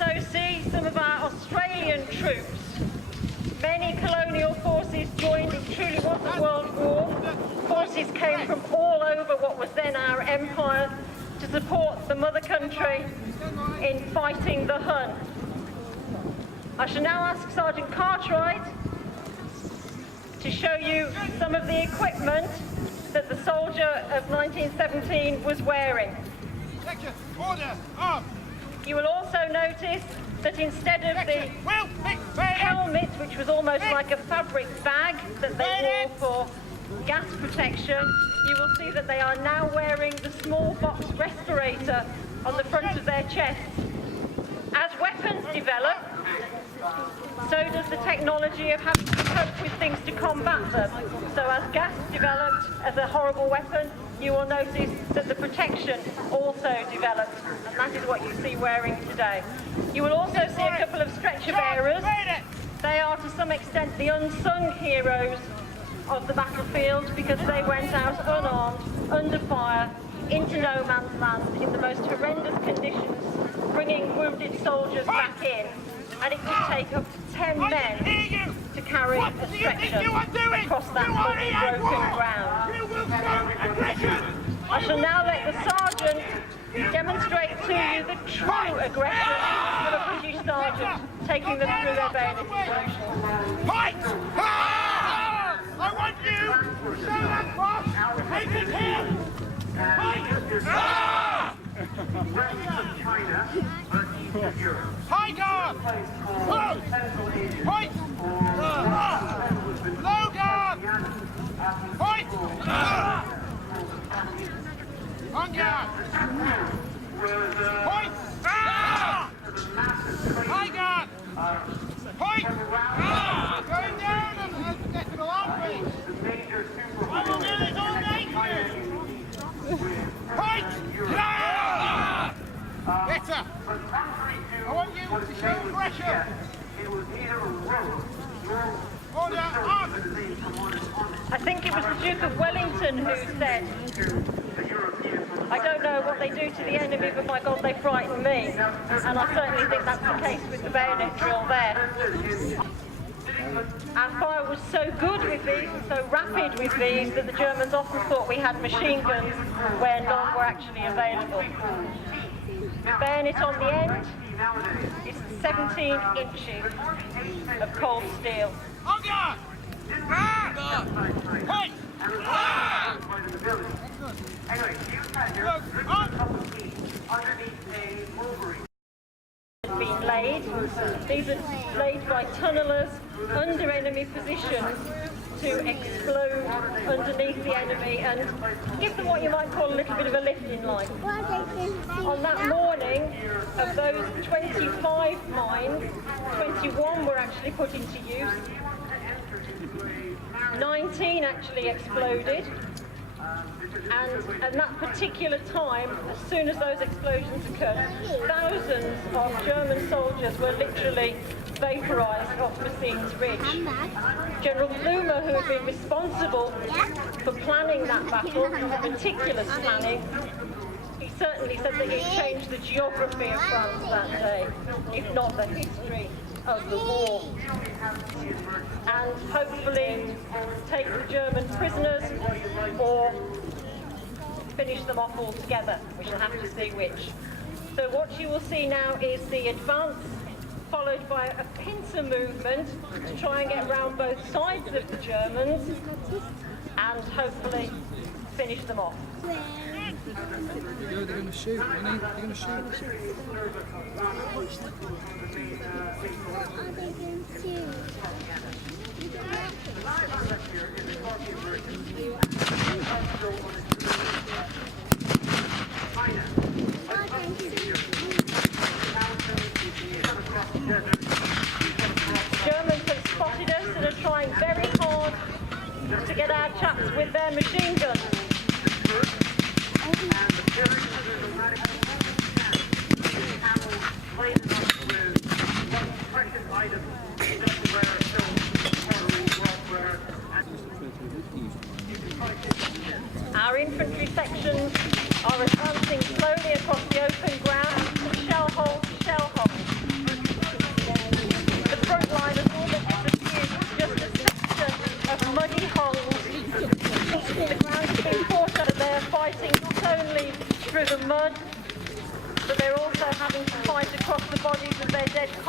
also see some of our Australian troops. Many colonial forces joined. It truly was a world war. Forces came from all over what was then our empire to support the mother country in fighting the Hun. I shall now ask Sergeant Cartwright to show you some of the equipment that the soldier of 1917 was wearing. Section, order, up. You will also notice that instead of the helmet, which was almost like a fabric bag that they wore for gas protection, you will see that they are now wearing the small box respirator on the front of their chests. As weapons develop, so does the technology of having to cope with things to combat them. So as gas developed as a horrible weapon, you will notice that the protection also developed, and that is what you see wearing today. You will also see a couple of stretcher bearers. They are to some extent the unsung heroes of the battlefield because they went out unarmed, under fire, into no man's land in the most horrendous conditions, bringing wounded soldiers back in. And it could take up to 10 men to carry a stretcher across that muddy, broken ground. I shall now let the sergeant demonstrate to you the true aggression of a British sergeant, taking them through their bayonet instructions. Fight! I want you to show that boss! Take it here! Fight! High guard! Fight! Low guard! Fight! On guard! Point! High guard! Point! Going down and get to the long range! I will do this all night! Point! Better! I want you to show pressure! Order on! I think it was the Duke of Wellington who said, I don't know what they do to the enemy, but my God, they frighten me. And I certainly think that's the case with the bayonet drill there. Our fire was so good with these and so rapid with these that the Germans often thought we had machine guns where none were actually available. The bayonet on the end is 17 inches of cold steel. On guard! Point! Been laid. These are laid by tunnellers under enemy positions to explode underneath the enemy and give them what you might call a little bit of a lift in life. On that morning, of those 25 mines, 21 were actually put into use. 19 actually exploded. And at that particular time, as soon as those explosions occurred, thousands of German soldiers were literally vaporised off Messines Ridge. General Blumer, who had been responsible for planning that battle, meticulous planning, he certainly said that it changed the geography of France that day, if not the history of the war. And hopefully take the German prisoners or finish them off altogether. We shall have to see which. So what you will see now is the advance followed by a pincer movement to try and get around both sides of the Germans and hopefully finish them off. They're going to shoot, Winnie. They're going to shoot. Germans have spotted us and are trying very hard to get our chaps with their machine guns. Our infantry sections are advancing slowly across the open ground from shell hole to shell hole.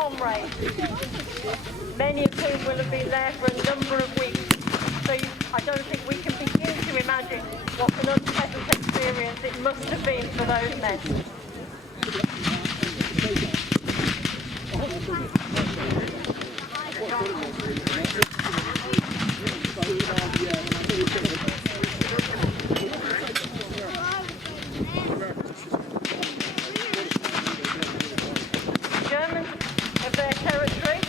comrades, many of whom will have been there for a number of weeks. So I don't think we can begin to imagine what an unpleasant experience it must have been for those men. Germans of their territory,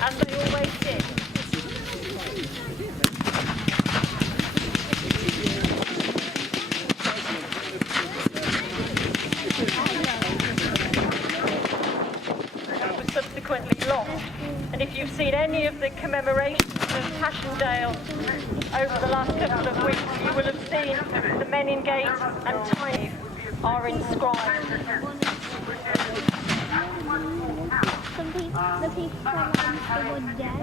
as they always did. Was subsequently lost. And if you've seen any of the commemorations of Passchendaele over the last couple of weeks, you will have seen the men in gate and Tyne are inscribed. The people around the wood dead.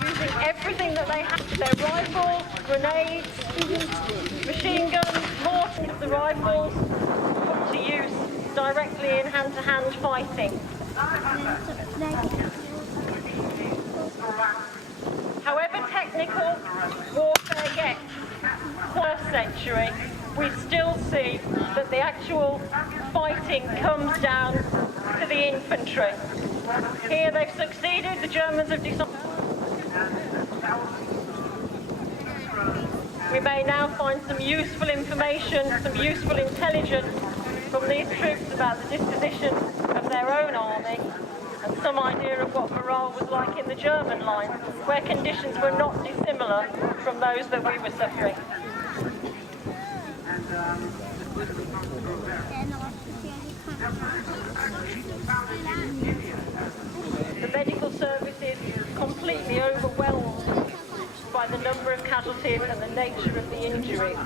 Using everything that they had, their rifles, grenades, machine guns, mortars, the rifles, put to use directly in hand-to-hand fighting. However technical warfare gets, first century, we still see that the actual fighting comes down to the infantry. Here they've succeeded, the Germans have decided. We may now find some useful information, some useful intelligence from these troops about the disposition of their own army, and some idea of what morale was like in the German line, where conditions were not dissimilar from those that we were suffering. The medical service is completely overwhelmed by the number of casualties and the nature of the injuries.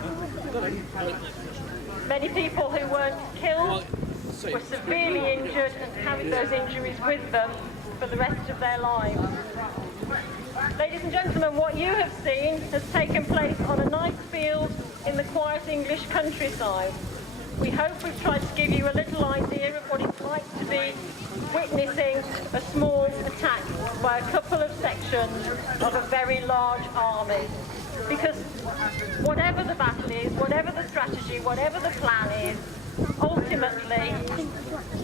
Many people who weren't killed were severely injured and carried those injuries with them for the rest of their lives. Ladies and gentlemen, what you have seen has taken place on a nice field in the quiet English countryside. We hope we've tried to give you a little idea of what it's like to be witnessing a small attack by a couple of sections of a very large army. Because whatever the battle is, whatever the strategy, whatever the plan is, ultimately,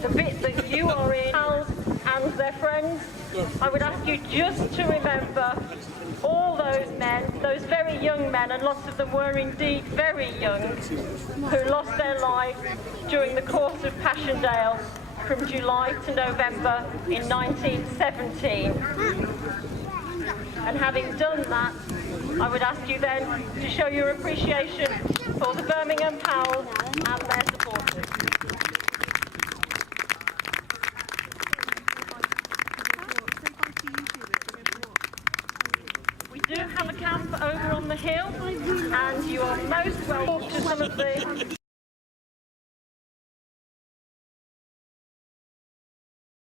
the bit that you are in, and their friends, I would ask you just to remember all those men, those very young men, and lots of them were indeed very young, who lost their lives during the course of Passchendaele from July to November in 1917. And having done that, I would ask you then to show your appreciation for the Birmingham Pals and their supporters. We do have a camp over on the hill, and you are most welcome to some of the